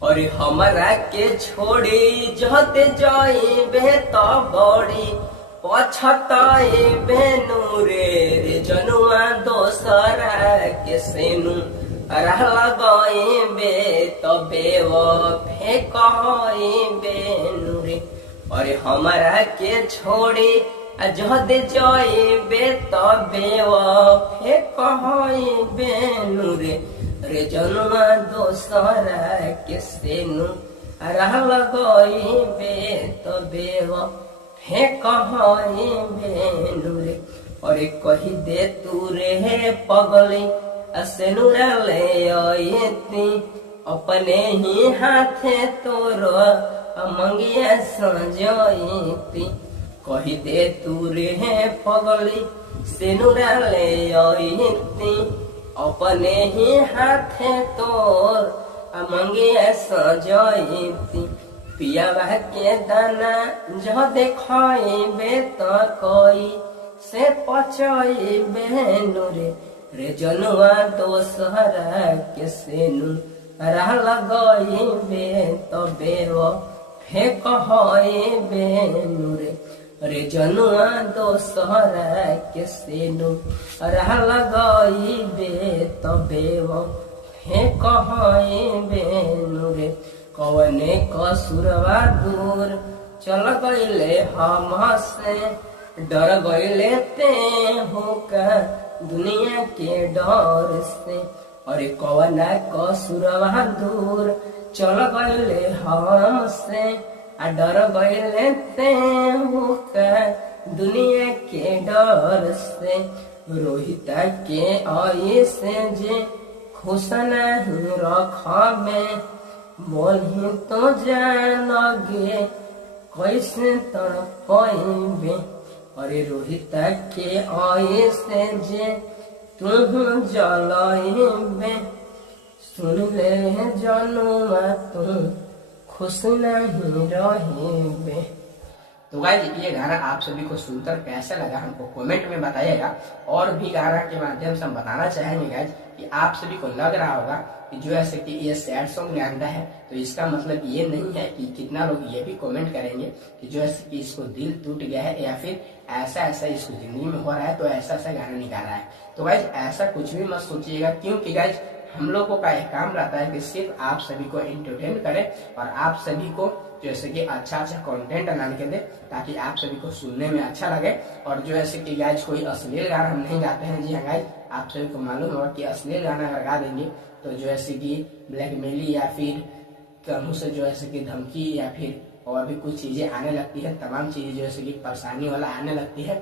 और हमरा के छोड़ी जहते जाइबे तो बड़ी पछताए बेनु रे जनुआ दोसरा के सेनु रहला गइबे तबे वो फेंकइबे नु रे। और हमरा के छोड़ी जहते जाइबे तबे वो फेंकइबे नु रे जनुआ दोसरा के सेनु रहला गइबे तबे वो फेंकइबे नु रे। और कही दे तू रे पगली सेनुरा ले आईती अपने ही हाथे तोर मंगिया सजईती। कही दे तू रे पगली सेनुरा ले आईती अपने ही हाथे तोर मंगिया सजईती। पियावा के दाना जो देखइबे तो कोई से पचइबे नु रे जनुआ दोसरा के सेनु रहला गइबे तबे वो फेंकइबे नु रे जनुआ दोसरा के सेनु रहला गइबे तबे वो फेंकइबे नु रे। कवने कसुरवा दूर चल गईले हमसे डर गईले ते होका दुनिया के डर से। और कवना कसुरवा दूर चल गईले हमसे डर गईले ते होका दुनिया के डर से। रोहिता के आई से जे खुश नहीं रखबे बोलही तो जानगे कैसे तड़पइबे। अरे रोहिता के आई से जे तू जलइबे सुन ले जनुआ तू खुश नहीं रहिबे। तो गाइस ये गाना आप सभी को सुनकर कैसा लगा हमको कमेंट में बताइएगा। और भी गाना के माध्यम से हम बताना चाहेंगे गाइस कि आप सभी को लग रहा होगा कि जो ऐसे कि ये सैड सॉन्ग गाना है तो इसका मतलब ये नहीं है कि कितना लोग ये भी कमेंट करेंगे कि जो ऐसे कि इसको दिल टूट गया है या फिर ऐसा ऐसा इसको जिंदगी में हो रहा है तो ऐसा ऐसा गाना निकाल रहा है। तो गाइस ऐसा कुछ भी मत सोचिएगा, क्योंकि गाइस हम लोगों का एक काम रहता है कि सिर्फ आप सभी को एंटरटेन करें और आप सभी को जैसे कि अच्छा कंटेंट बनाने के लिए ताकि आप सभी को सुनने में अच्छा लगे। और जो ऐसे कि गाइस कोई अश्लील गाना हम नहीं गाते हैं। जी हाँ गाइस आप सभी को मालूम होगा कि अश्लील गाना अगर गा देंगे तो जो ऐसे कि ब्लैकमेली या फिर कहूँ से जो ऐसे कि धमकी या फिर और भी कुछ चीजें आने लगती है, तमाम चीजें जो ऐसे कि परेशानी वाला आने लगती है।